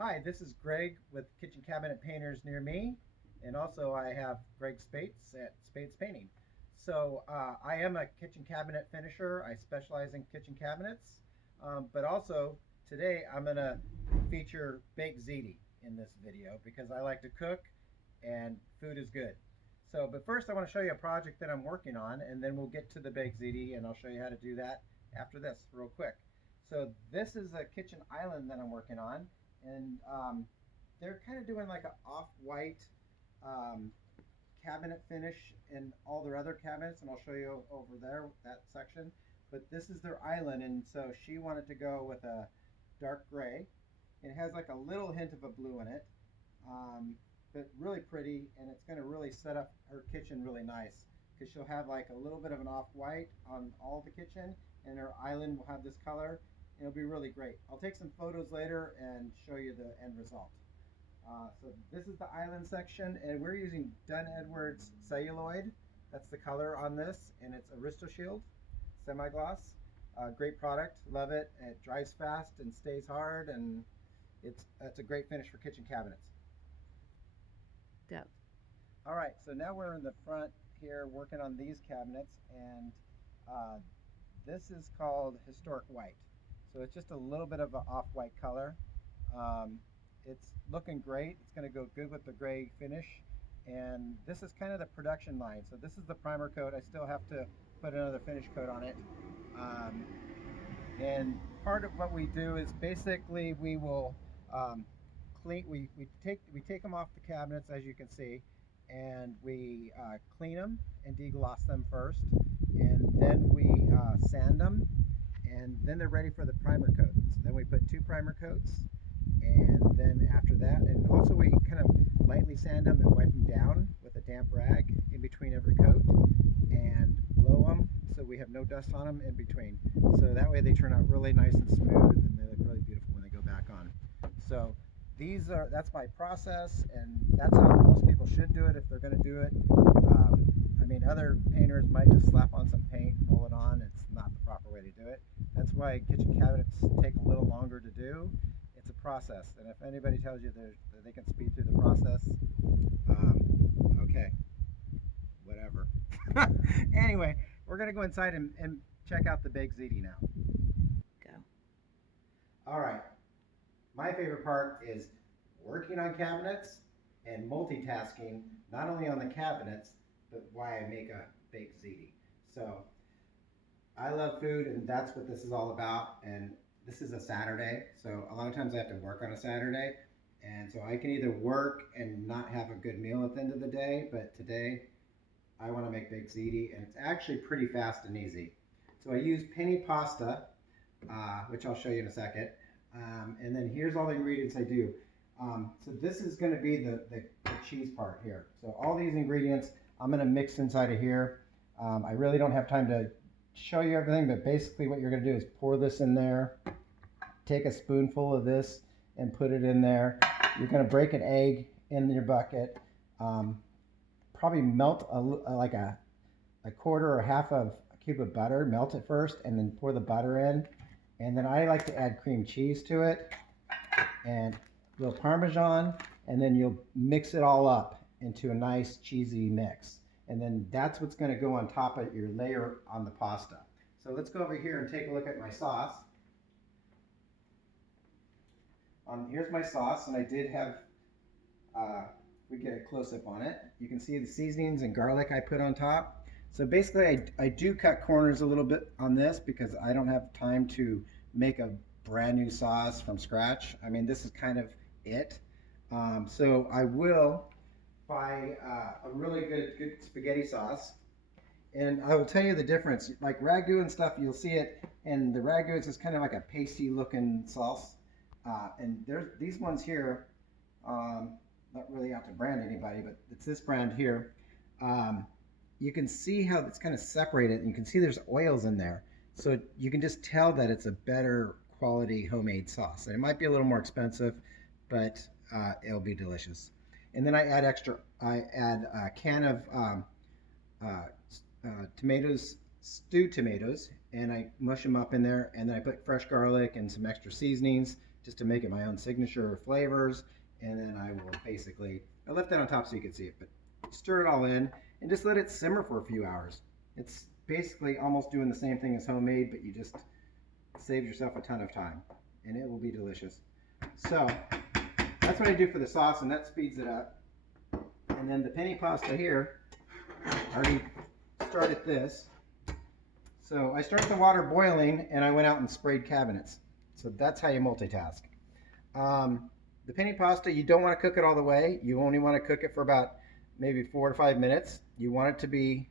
Hi, this is Greg with Kitchen Cabinet Painters near me, and also I have Greg Spates at Spates Painting. I am a kitchen cabinet finisher. I specialize in kitchen cabinets, but also today I'm going to feature Big Ziti in this video because I like to cook and food is good. But first I want to show you a project that I'm working on, and then we'll get to the Big Ziti, and I'll show you how to do that after this real quick. So this is a kitchen island that I'm working on, and they're kind of doing like an off-white um, cabinet finish in all their other cabinets, and I'll show you over there that section. But this is their island, and so she wanted to go with a dark gray. It has like a little hint of a blue in it, um, but really pretty, and it's going to really set up her kitchen really nice because she'll have like a little bit of an off-white on all the kitchen, and her island will have this color. It'll be really great. I'll take some photos later and show you the end result. So this is the island section, and we're using Dunn Edwards celluloid. That's the color on this, and it's Aristo Shield semi-gloss. Great product, love it. It dries fast and stays hard, and it's a great finish for kitchen cabinets. Go. All right, so now we're in the front here working on these cabinets, and uh, this is called Historic White. So it's just a little bit of an off-white color. Um, it's looking great. It's going to go good with the gray finish. And this is kind of the production line. So this is the primer coat. I still have to put another finish coat on it. Um, and part of what we do is basically we will clean. We take them off the cabinets, as you can see, and we clean them and degloss them first, and then we sand them, and then they're ready for the primer coat. So then we put two primer coats, and then after that, and also we kind of lightly sand them and wipe them down with a damp rag in between every coat, and blow them so we have no dust on them in between. So that way they turn out really nice and smooth, and they look really beautiful when they go back on. So that's my process, and that's how most people should do it if they're going to do it. I mean, other painters might just slap on some paint, roll it on. It's not the proper way to do it. That's why kitchen cabinets take a little longer to do. It's a process, and if anybody tells you that they can speed through the process, okay, whatever. Anyway, we're gonna go inside and check out the Big Ziti now. Go. All right, my favorite part is working on cabinets and multitasking, not only on the cabinets, but why I make a baked ziti. So I love food, and that's what this is all about. And this is a Saturday, so a lot of times I have to work on a Saturday. And so I can either work and not have a good meal at the end of the day, but today I want to make baked ziti, and it's actually pretty fast and easy. So I use penny pasta, which I'll show you in a second. And then here's all the ingredients I do. So this is going to be the cheese part here. So all these ingredients I'm going to mix inside of here. I really don't have time to show you everything, but basically what you're going to do is pour this in there, take a spoonful of this and put it in there. You're going to break an egg in your bucket. Probably melt like a quarter or half of a cube of butter, melt it first, and then pour the butter in. And then I like to add cream cheese to it and a little Parmesan, and then you'll mix it all up into a nice cheesy mix. And then that's what's going to go on top of your layer on the pasta. So let's go over here and take a look at my sauce. Here's my sauce, and I did have, we get a close-up on it. You can see the seasonings and garlic I put on top. So basically I do cut corners a little bit on this because I don't have time to make a brand new sauce from scratch. I mean, this is kind of it. So I will buy a really good spaghetti sauce, and I will tell you the difference. Like ragu and stuff, you'll see it, and the ragu is just kind of like a pasty looking sauce. And there's these ones here, not really out to brand anybody, but it's this brand here. You can see how it's kind of separated, and you can see there's oils in there. So you can just tell that it's a better quality homemade sauce. And it might be a little more expensive, but it'll be delicious. And then I add a can of tomatoes, stewed tomatoes, and I mush them up in there. And then I put fresh garlic and some extra seasonings just to make it my own signature flavors. And then I will basically, I left that on top so you can see it, but stir it all in and just let it simmer for a few hours. It's basically almost doing the same thing as homemade, but you just save yourself a ton of time and it will be delicious. So that's what I do for the sauce, and that speeds it up. And then the penny pasta here, I already started this. So I started the water boiling and I went out and sprayed cabinets. So that's how you multitask. The penny pasta, you don't want to cook it all the way. You only want to cook it for about maybe 4 to 5 minutes. You want it to be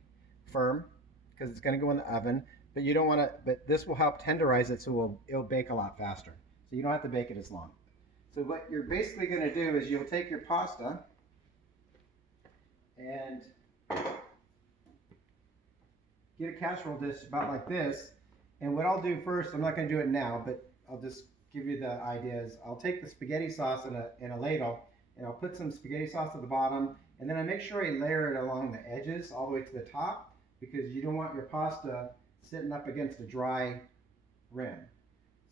firm because it's going to go in the oven, but you don't want to, but this will help tenderize it so it'll bake a lot faster. So you don't have to bake it as long. So what you're basically going to do is you'll take your pasta and get a casserole dish about like this. And what I'll do first, I'm not going to do it now, but I'll just give you the ideas. I'll take the spaghetti sauce in a ladle, and I'll put some spaghetti sauce at the bottom, and then I make sure I layer it along the edges all the way to the top, because you don't want your pasta sitting up against a dry rim.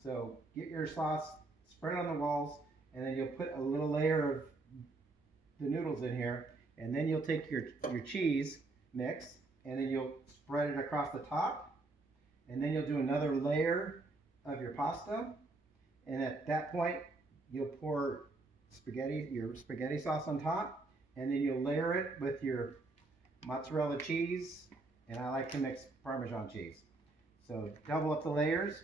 So get your sauce, spread it on the walls, and then you'll put a little layer of the noodles in here, and then you'll take your cheese mix, and then you'll spread it across the top, and then you'll do another layer of your pasta, and at that point you'll pour your spaghetti sauce on top, and then you'll layer it with your mozzarella cheese, and I like to mix Parmesan cheese. So double up the layers,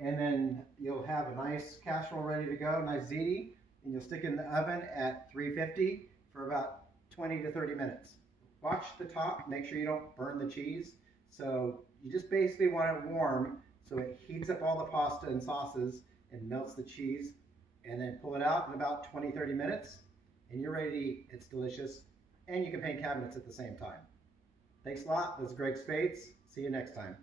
and then you'll have a nice casserole ready to go, nice ziti, and you'll stick it in the oven at 350 for about 20 to 30 minutes. Watch the top, make sure you don't burn the cheese. So you just basically want it warm so it heats up all the pasta and sauces and melts the cheese, and then pull it out in about 20-30 minutes and you're ready to eat. It's delicious, and you can paint cabinets at the same time. Thanks a lot. This is Greg Spates. See you next time.